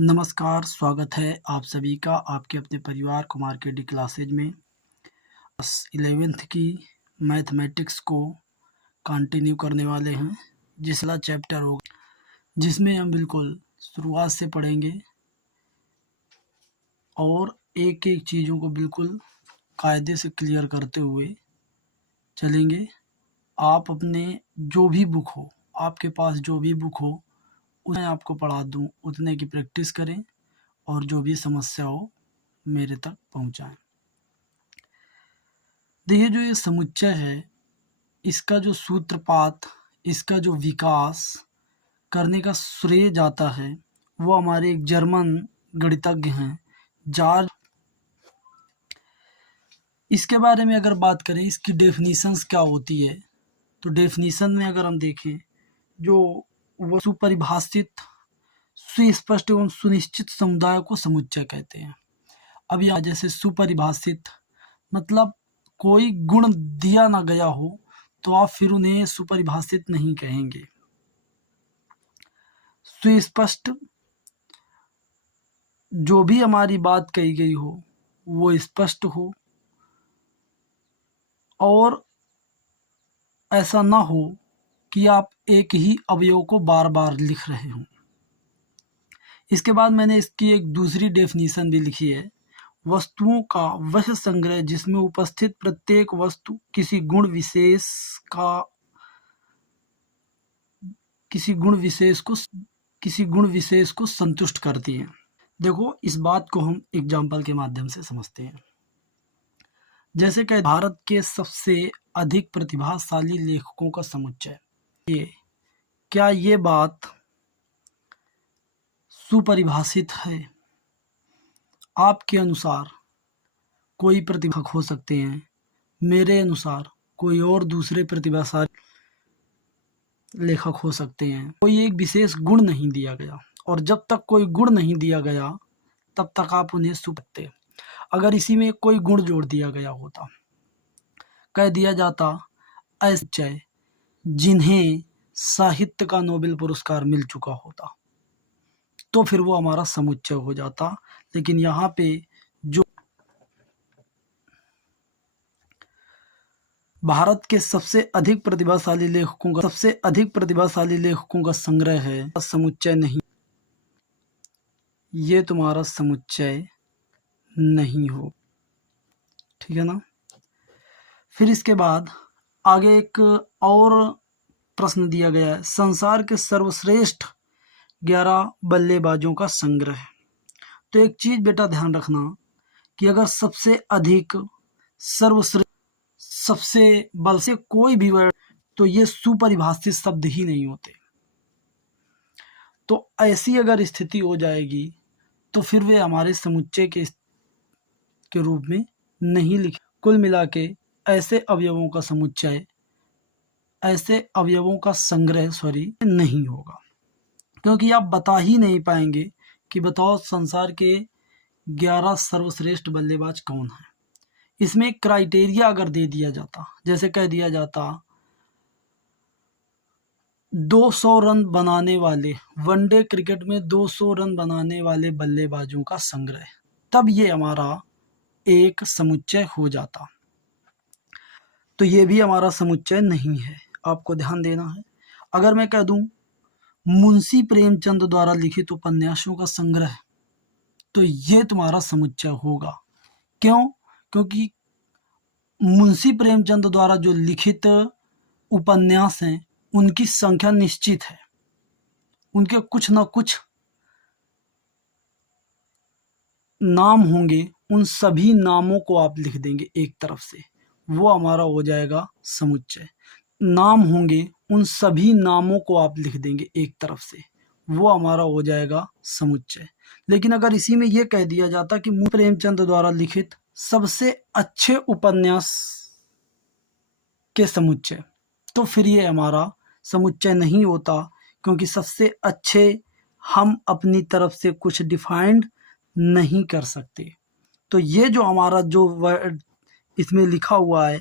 नमस्कार, स्वागत है आप सभी का आपके अपने परिवार कुमार के डी क्लासेज में। बस 11th की मैथमेटिक्स को कंटिन्यू करने वाले हैं। जिसला चैप्टर होगा जिसमें हम बिल्कुल शुरुआत से पढ़ेंगे और एक एक चीज़ों को बिल्कुल कायदे से क्लियर करते हुए चलेंगे। आप अपने जो भी बुक हो, आपके पास जो भी बुक हो उन्हें आपको पढ़ा दूँ, उतने की प्रैक्टिस करें और जो भी समस्या हो मेरे तक पहुंचाएं। देखिए, जो ये समुच्चय है, इसका जो सूत्रपात, इसका जो विकास करने का श्रेय जाता है वो हमारे एक जर्मन गणितज्ञ हैं, जॉर्ज। इसके बारे में अगर बात करें, इसकी डेफिनेशंस क्या होती है, तो डेफिनेशन में अगर हम देखें, जो वो सुपरिभाषित, सुस्पष्ट एवं सुनिश्चित समुदाय को समुच्चय कहते हैं। अब यहाँ जैसे सुपरिभाषित मतलब कोई गुण दिया ना गया हो तो आप फिर उन्हें सुपरिभाषित नहीं कहेंगे। सुस्पष्ट, जो भी हमारी बात कही गई हो वो स्पष्ट हो और ऐसा ना हो कि आप एक ही अवयव को बार बार लिख रहे हों। इसके बाद मैंने इसकी एक दूसरी डेफिनेशन भी लिखी है, वस्तुओं का वह संग्रह जिसमें उपस्थित प्रत्येक वस्तु किसी गुण विशेष को संतुष्ट करती है। देखो, इस बात को हम एग्जाम्पल के माध्यम से समझते हैं। जैसे कि भारत के सबसे अधिक प्रतिभाशाली लेखकों का समुच्चय, क्या ये बात सुपरिभाषित है? आपके अनुसार कोई प्रतिभा हो सकते हैं, मेरे अनुसार कोई और दूसरे प्रतिभाशाली लेखक हो सकते हैं। कोई एक विशेष गुण नहीं दिया गया, और जब तक कोई गुण नहीं दिया गया तब तक आप उन्हें सुपते। अगर इसी में कोई गुण जोड़ दिया गया होता, कह दिया जाता ऐसे जिन्हें साहित्य का नोबेल पुरस्कार मिल चुका होता, तो फिर वो हमारा समुच्चय हो जाता। लेकिन यहाँ पे जो भारत के सबसे अधिक प्रतिभाशाली लेखकों का संग्रह है, समुच्चय नहीं, ये तुम्हारा समुच्चय नहीं हो। ठीक है ना। फिर इसके बाद आगे एक और प्रश्न दिया गया है, संसार के सर्वश्रेष्ठ 11 बल्लेबाजों का संग्रह। तो एक चीज बेटा ध्यान रखना कि अगर सबसे अधिक, सर्वश्रेष्ठ, सबसे बल से कोई भी वर्ड, तो ये सुपरिभाषित शब्द ही नहीं होते। तो ऐसी अगर स्थिति हो जाएगी तो फिर वे हमारे समुच्चय के रूप में नहीं लिखे। कुल मिला के ऐसे अवयवों का समुच्चय, ऐसे अवयवों का संग्रह नहीं होगा, क्योंकि आप बता ही नहीं पाएंगे कि बताओ संसार के 11 सर्वश्रेष्ठ बल्लेबाज कौन हैं। इसमें एक क्राइटेरिया अगर दे दिया जाता, जैसे कह दिया जाता 200 रन बनाने वाले, वनडे क्रिकेट में 200 रन बनाने वाले बल्लेबाजों का संग्रह, तब ये हमारा एक समुच्चय हो जाता। तो ये भी हमारा समुच्चय नहीं है, आपको ध्यान देना है। अगर मैं कह दूं मुंशी प्रेमचंद द्वारा लिखित उपन्यासों का संग्रह, तो ये तुम्हारा समुच्चय होगा। क्यों? क्योंकि मुंशी प्रेमचंद द्वारा जो लिखित उपन्यास हैं उनकी संख्या निश्चित है, उनके कुछ ना कुछ नाम होंगे, उन सभी नामों को आप लिख देंगे एक तरफ से, वो हमारा हो जाएगा समुच्चय। नाम होंगे, उन सभी नामों को आप लिख देंगे एक तरफ से, वो हमारा हो जाएगा समुच्चय। लेकिन अगर इसी में यह कह दिया जाता कि मुंशी प्रेमचंद द्वारा लिखित सबसे अच्छे उपन्यास के समुच्चय, तो फिर ये हमारा समुच्चय नहीं होता, क्योंकि सबसे अच्छे हम अपनी तरफ से कुछ डिफाइंड नहीं कर सकते। तो ये जो हमारा जो वर्ड इसमें लिखा हुआ है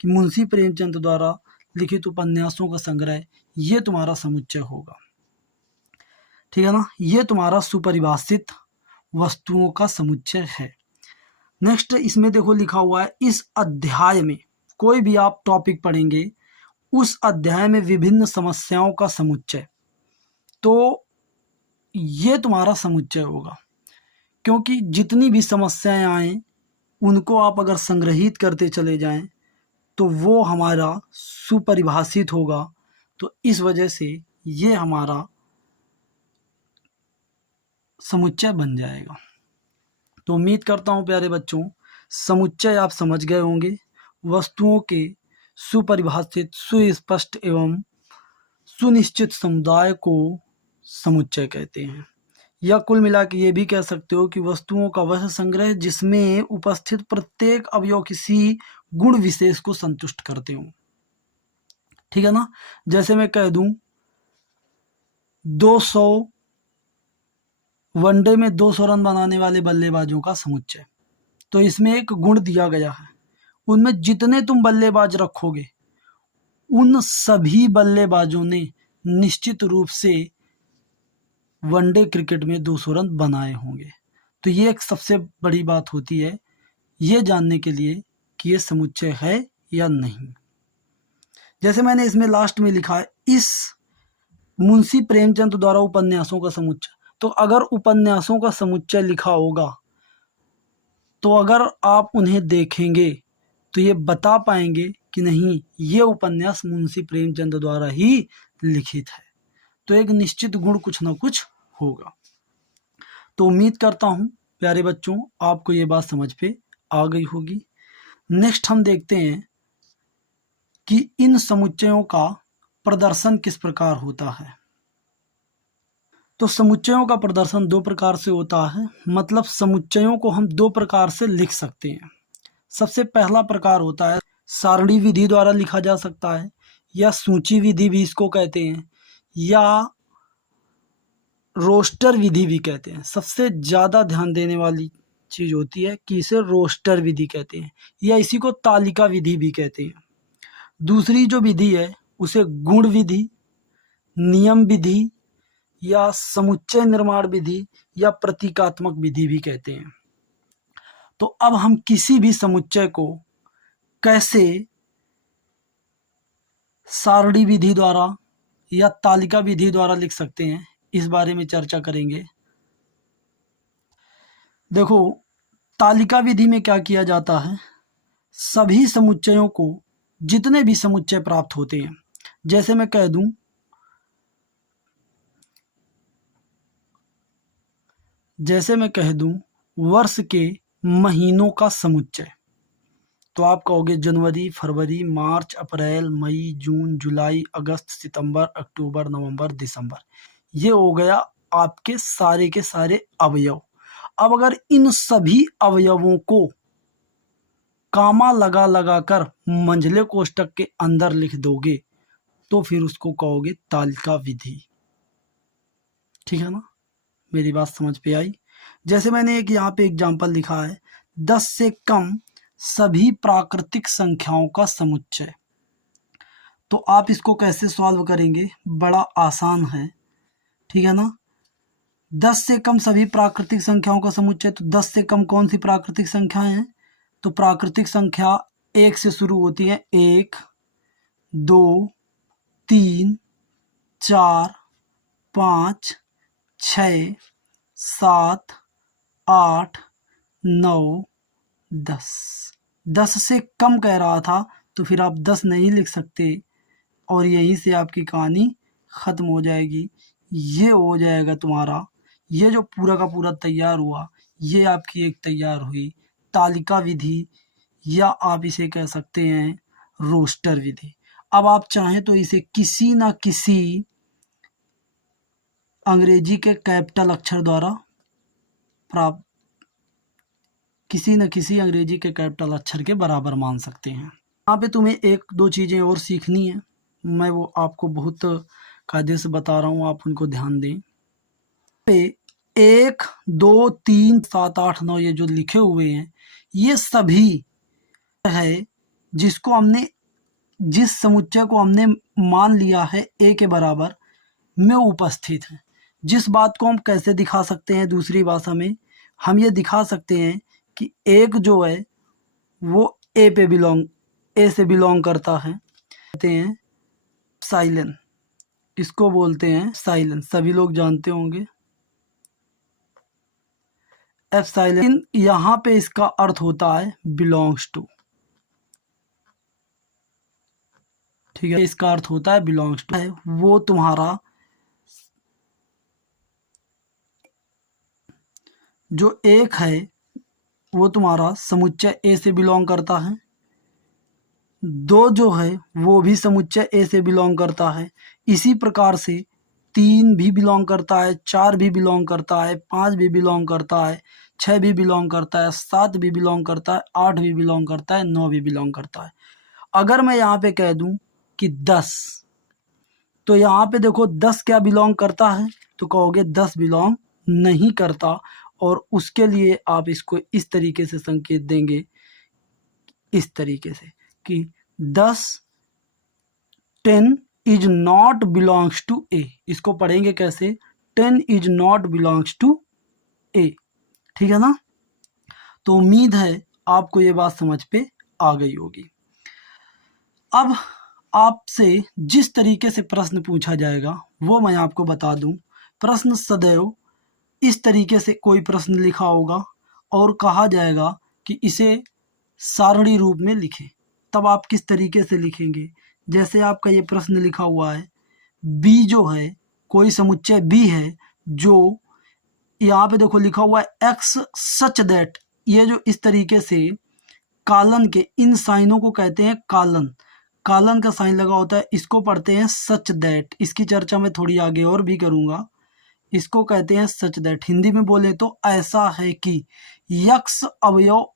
कि मुंशी प्रेमचंद द्वारा लिखित उपन्यासों का संग्रह, ये तुम्हारा समुच्चय होगा। ठीक है ना। ये तुम्हारा सुपरिभाषित वस्तुओं का समुच्चय है। नेक्स्ट इसमें देखो लिखा हुआ है, इस अध्याय में कोई भी आप टॉपिक पढ़ेंगे, उस अध्याय में विभिन्न समस्याओं का समुच्चय, तो ये तुम्हारा समुच्चय होगा। क्योंकि जितनी भी समस्याएं आए उनको आप अगर संग्रहित करते चले जाएं तो वो हमारा सुपरिभाषित होगा। तो इस वजह से ये हमारा समुच्चय बन जाएगा। तो उम्मीद करता हूँ प्यारे बच्चों, समुच्चय आप समझ गए होंगे। वस्तुओं के सुपरिभाषित, सुस्पष्ट एवं सुनिश्चित समुदाय को समुच्चय कहते हैं। या कुल मिला के ये भी कह सकते हो कि वस्तुओं का वह संग्रह जिसमें उपस्थित प्रत्येक अवयव किसी गुण विशेष को संतुष्ट करते हो। ठीक है ना। जैसे मैं कह दूं 200 वनडे में 200 रन बनाने वाले बल्लेबाजों का समुच्चय, तो इसमें एक गुण दिया गया है, उनमें जितने तुम बल्लेबाज रखोगे उन सभी बल्लेबाजों ने निश्चित रूप से वनडे क्रिकेट में 200 रन बनाए होंगे। तो ये एक सबसे बड़ी बात होती है ये जानने के लिए कि ये समुच्चय है या नहीं। जैसे मैंने इसमें लास्ट में लिखा है, इस मुंशी प्रेमचंद द्वारा उपन्यासों का समुच्चय, तो अगर उपन्यासों का समुच्चय लिखा होगा तो अगर आप उन्हें देखेंगे तो ये बता पाएंगे कि नहीं ये उपन्यास मुंशी प्रेमचंद द्वारा ही लिखित है। तो एक निश्चित गुण कुछ ना कुछ होगा। तो उम्मीद करता हूँ प्यारे बच्चों आपको ये बात समझ पे आ गई होगी। नेक्स्ट हम देखते हैं कि इन समुच्चयों का प्रदर्शन किस प्रकार होता है। तो समुच्चयों का प्रदर्शन दो प्रकार से होता है, मतलब समुच्चयों को हम दो प्रकार से लिख सकते हैं। सबसे पहला प्रकार होता है सारणी विधि द्वारा लिखा जा सकता है, या सूची विधि भी इसको कहते हैं, या रोस्टर विधि भी कहते हैं। सबसे ज़्यादा ध्यान देने वाली चीज़ होती है कि इसे रोस्टर विधि कहते हैं, या इसी को तालिका विधि भी कहते हैं। दूसरी जो विधि है उसे गुण विधि, नियम विधि, या समुच्चय निर्माण विधि, या प्रतीकात्मक विधि भी कहते हैं। तो अब हम किसी भी समुच्चय को कैसे सारणी विधि द्वारा या तालिका विधि द्वारा लिख सकते हैं इस बारे में चर्चा करेंगे। देखो तालिका विधि में क्या किया जाता है, सभी समुच्चयों को जितने भी समुच्चय प्राप्त होते हैं, जैसे मैं कह दूं वर्ष के महीनों का समुच्चय, तो आप कहोगे जनवरी, फरवरी, मार्च, अप्रैल, मई, जून, जुलाई, अगस्त, सितंबर, अक्टूबर, नवंबर, दिसंबर। ये हो गया आपके सारे के सारे अवयव। अब अगर इन सभी अवयवों को कामा लगा लगा कर मंझले कोष्ठक के अंदर लिख दोगे तो फिर उसको कहोगे तालिका विधि। ठीक है ना, मेरी बात समझ पे आई। जैसे मैंने एक यहाँ पे एग्जाम्पल लिखा है 10 से कम सभी प्राकृतिक संख्याओं का समुच्चय। तो आप इसको कैसे सॉल्व करेंगे, बड़ा आसान है। ठीक है ना, 10 से कम सभी प्राकृतिक संख्याओं का समुच्चय, तो 10 से कम कौन सी प्राकृतिक संख्याएं हैं, तो प्राकृतिक संख्या 1 से शुरू होती है। 1, 2, 3, 4, 5, 6, 7, 8, 9, 10। 10 से कम कह रहा था तो फिर आप 10 नहीं लिख सकते और यहीं से आपकी कहानी ख़त्म हो जाएगी। ये हो जाएगा तुम्हारा, ये जो पूरा का पूरा तैयार हुआ, ये आपकी एक तैयार हुई तालिका विधि, या आप इसे कह सकते हैं रोस्टर विधि। अब आप चाहें तो इसे किसी ना किसी अंग्रेजी के कैपिटल अक्षर द्वारा प्राप्त, किसी न किसी अंग्रेजी के कैपिटल अक्षर के बराबर मान सकते हैं। यहाँ पे तुम्हें एक दो चीज़ें और सीखनी है, मैं वो आपको बहुत कायदे से बता रहा हूँ, आप उनको ध्यान दें। 1, 2, 3, 7, 8, 9 ये जो लिखे हुए हैं ये सभी है जिसको हमने, जिस समुच्चय को हमने मान लिया है ए के बराबर में उपस्थित है। जिस बात को हम कैसे दिखा सकते हैं दूसरी भाषा में, हम ये दिखा सकते हैं कि एक जो है वो ए से बिलोंग करता है, कहते हैं साइलेंस, इसको बोलते हैं साइलेंस, सभी लोग जानते होंगे एप्सिलॉन। यहाँ पे इसका अर्थ होता है बिलोंग्स टू, ठीक है, इसका अर्थ होता है बिलोंग्स टू, है वो तुम्हारा जो एक है वो तुम्हारा समुच्चय ए से बिलोंग करता है, दो जो है वो भी समुच्चय ए से बिलोंग करता है, इसी प्रकार से तीन भी बिलोंग करता है, चार भी बिलोंग करता है, पाँच भी बिलोंग करता है, छः भी बिलोंग करता है, सात भी बिलोंग करता है, आठ भी बिलोंग करता है, नौ भी बिलोंग करता है। अगर मैं यहाँ पे कह दूँ कि 10, तो यहाँ पे देखो 10 क्या बिलोंग करता है, तो कहोगे 10 बिलोंग नहीं करता, और उसके लिए आप इसको इस तरीके से संकेत देंगे, इस तरीके से कि 10 इज नॉट बिलोंग्स टू ए। इसको पढ़ेंगे कैसे, 10 इज नॉट बिलोंग्स टू ए, ठीक है ना। तो उम्मीद है आपको ये बात समझ पे आ गई होगी। अब आपसे जिस तरीके से प्रश्न पूछा जाएगा वो मैं आपको बता दूं। प्रश्न सदैव इस तरीके से कोई प्रश्न लिखा होगा और कहा जाएगा कि इसे सारणी रूप में लिखें। तब आप किस तरीके से लिखेंगे, जैसे आपका ये प्रश्न लिखा हुआ है, बी जो है कोई समुच्चय बी है, जो यहाँ पे देखो लिखा हुआ है एक्स सच दैट, ये जो इस तरीके से कालन के इन साइनों को कहते हैं कालन, कालन का साइन लगा होता है, इसको पढ़ते हैं सच दैट। इसकी चर्चा मैं थोड़ी आगे और भी करूँगा। इसको कहते हैं सच दैट। हिंदी में बोले तो ऐसा है कि यक्स अवयव,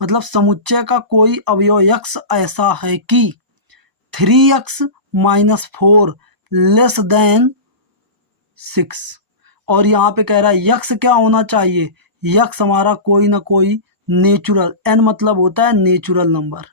मतलब समुच्चय का कोई अवयव यक्स ऐसा है कि 3x - 4 लेस देन 6। और यहाँ पे कह रहा है यक्स क्या होना चाहिए, यक्स हमारा कोई ना कोई नेचुरल, एन मतलब होता है नेचुरल नंबर,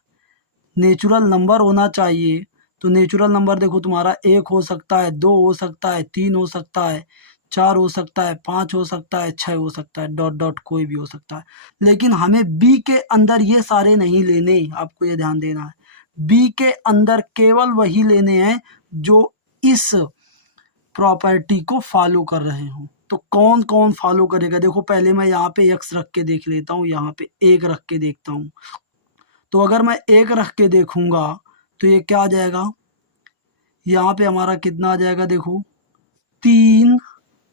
नेचुरल नंबर होना चाहिए। तो नेचुरल नंबर देखो तुम्हारा 1 हो सकता है, 2 हो सकता है, 3 हो सकता है, 4 हो सकता है, 5 हो सकता है, 6 हो सकता है, डॉट डॉट कोई भी हो सकता है। लेकिन हमें बी के अंदर ये सारे नहीं लेने, आपको ये ध्यान देना है। बी के अंदर केवल वही लेने हैं जो इस प्रॉपर्टी को फॉलो कर रहे हो। तो कौन कौन फॉलो करेगा, देखो पहले मैं यहाँ पे x रख के देख लेता हूँ, यहाँ पे 1 रख के देखता हूँ। तो अगर मैं 1 रख के देखूंगा तो ये क्या आ जाएगा, यहाँ पे हमारा कितना आ जाएगा, देखो 3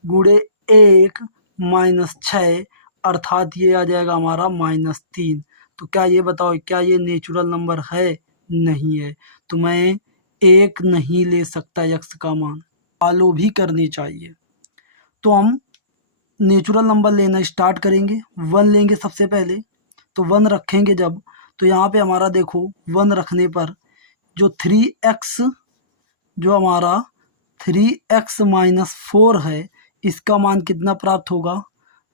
× 1 - 6, अर्थात ये आ जाएगा हमारा -3। तो क्या ये बताओ, क्या ये नेचुरल नंबर है, नहीं है। तो मैं 1 नहीं ले सकता, x का मान फॉलो भी करनी चाहिए। तो हम नेचुरल नंबर लेना स्टार्ट करेंगे, 1 लेंगे सबसे पहले। तो 1 रखेंगे जब, तो यहाँ पे हमारा देखो 1 रखने पर जो 3x, जो हमारा 3x - 4 है, इसका मान कितना प्राप्त होगा,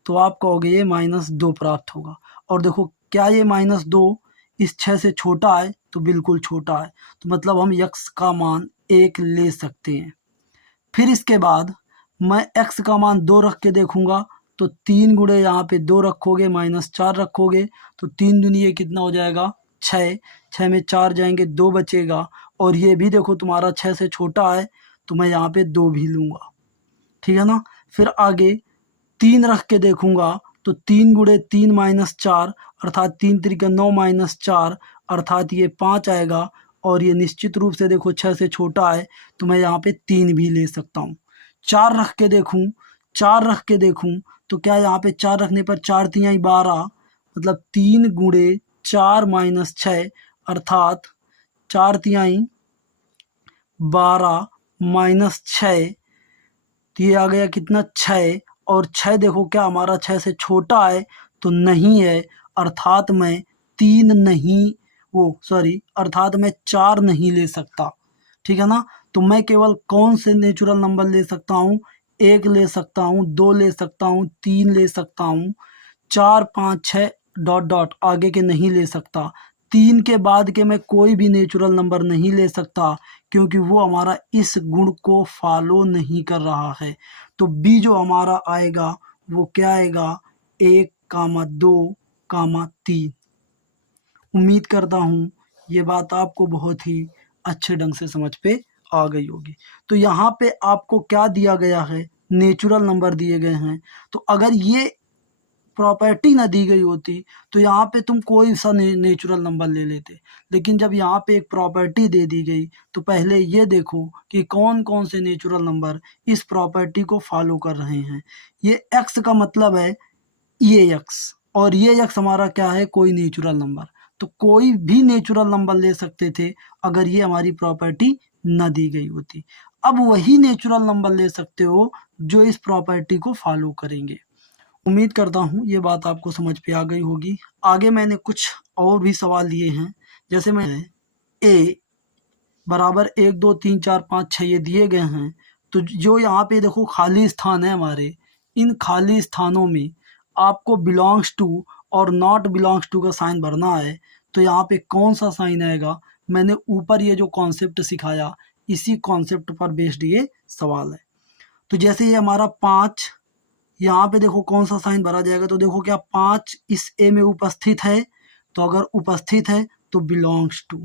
तो आप कहोगे ये -2 प्राप्त होगा। और देखो क्या ये -2 इस 6 से छोटा है, तो बिल्कुल छोटा है, तो मतलब हम x का मान 1 ले सकते हैं। फिर इसके बाद मैं x का मान 2 रख के देखूंगा, तो 3 × यहाँ पे 2 रखोगे -4 रखोगे, तो 3 दूनी ये कितना हो जाएगा 6, 6 में 4 जाएंगे, 2 बचेगा। और ये भी देखो तुम्हारा 6 से छोटा है, तो मैं यहाँ पे 2 भी लूँगा, ठीक है ना। फिर आगे 3 रख के देखूंगा, तो 3 × 3 - 4, अर्थात 3 × 3 = 9 - 4, अर्थात ये 5 आएगा। और ये निश्चित रूप से देखो 6 से छोटा है, तो मैं यहाँ पे 3 भी ले सकता हूँ। 4 रख के देखूँ, 4 रख के देखूँ, तो क्या यहाँ पे 4 रखने पर 4 × 3 = 12, मतलब 3 × 4 - 6, अर्थात 4 × 3 = 12 - 6, तो ये आ गया कितना 6। और 6 देखो क्या हमारा 6 से छोटा है, तो नहीं है, अर्थात मैं 3 नहीं, अर्थात मैं 4 नहीं ले सकता, ठीक है ना। तो मैं केवल कौन से नेचुरल नंबर ले सकता हूँ, 1 ले सकता हूँ, 2 ले सकता हूँ, 3 ले सकता हूँ, 4 5 6 डॉट डॉट आगे के नहीं ले सकता। 3 के बाद के मैं कोई भी नेचुरल नंबर नहीं ले सकता, क्योंकि वो हमारा इस गुण को फॉलो नहीं कर रहा है। तो बी जो हमारा आएगा वो क्या आएगा, 1, 2, 3। उम्मीद करता हूँ ये बात आपको बहुत ही अच्छे ढंग से समझ पे आ गई होगी। तो यहाँ पे आपको क्या दिया गया है, नेचुरल नंबर दिए गए हैं। तो अगर ये प्रॉपर्टी ना दी गई होती तो यहाँ पे तुम कोई सा नेचुरल नंबर ले लेते, लेकिन जब यहाँ पे एक प्रॉपर्टी दे दी गई तो पहले ये देखो कि कौन कौन से नेचुरल नंबर इस प्रॉपर्टी को फॉलो कर रहे हैं। ये एक्स का मतलब है ये एक्स, और ये एक्स हमारा क्या है, कोई नेचुरल नंबर। तो कोई भी नेचुरल नंबर ले सकते थे अगर ये हमारी प्रॉपर्टी न दी गई होती। अब वही नेचुरल नंबर ले सकते हो जो इस प्रॉपर्टी को फॉलो करेंगे। उम्मीद करता हूँ ये बात आपको समझ पे आ गई होगी। आगे मैंने कुछ और भी सवाल दिए हैं, जैसे मैं ए बराबर 1, 2, 3, 4, 5, 6 ये दिए गए हैं। तो जो यहाँ पे देखो खाली स्थान है हमारे, इन खाली स्थानों में आपको बिलोंग्स टू और नॉट बिलोंग्स टू का साइन भरना है। तो यहाँ पे कौन सा साइन आएगा, मैंने ऊपर ये जो कॉन्सेप्ट सिखाया इसी कॉन्सेप्ट पर बेस्ड ये सवाल है। तो जैसे ये हमारा 5, यहाँ पे देखो कौन सा साइन भरा जाएगा। तो देखो क्या 5 इस ए में उपस्थित है, तो अगर उपस्थित है तो बिलोंग्स टू,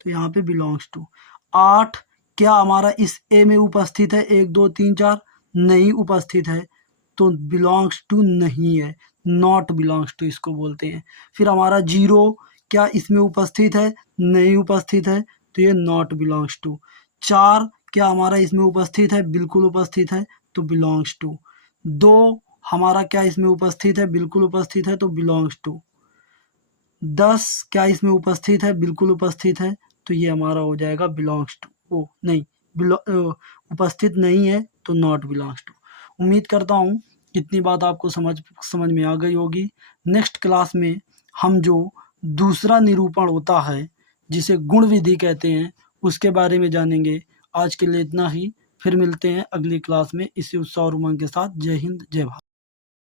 तो यहाँ पे बिलोंग्स टू। 8 क्या हमारा इस ए में उपस्थित है, 1, 2, 3, 4 नहीं उपस्थित है, तो बिलोंग्स टू नहीं है, नॉट बिलोंग्स टू इसको बोलते हैं। फिर हमारा 0 क्या इसमें उपस्थित है, नहीं उपस्थित है, तो ये नॉट बिलोंग्स टू। 4 क्या हमारा इसमें उपस्थित है, बिल्कुल उपस्थित है, तो बिलोंग्स टू। 2 हमारा क्या इसमें उपस्थित है, बिल्कुल उपस्थित है, तो बिलोंग्स टू। 10 क्या इसमें उपस्थित है, बिल्कुल उपस्थित है, तो ये हमारा हो जाएगा बिलोंग्स टू। ओ नहीं, उपस्थित नहीं है तो नॉट बिलोंग्स टू। उम्मीद करता हूँ इतनी बात आपको समझ में आ गई होगी। नेक्स्ट क्लास में हम जो दूसरा निरूपण होता है जिसे गुण विधि कहते हैं उसके बारे में जानेंगे। आज के लिए इतना ही, फिर मिलते हैं अगली क्लास में इसी उत्साह और उमंग के साथ। जय हिंद, जय भारत।